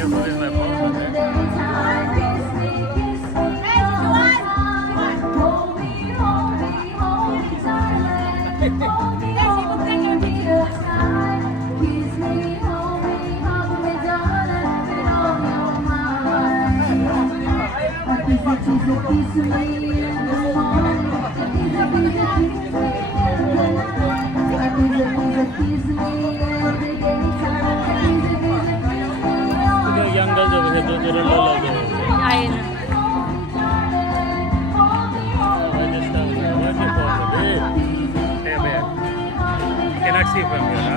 careful with my phone. Young girls over here, those are low like I know. Where's your phone? Hey, babe. Cannot see from here.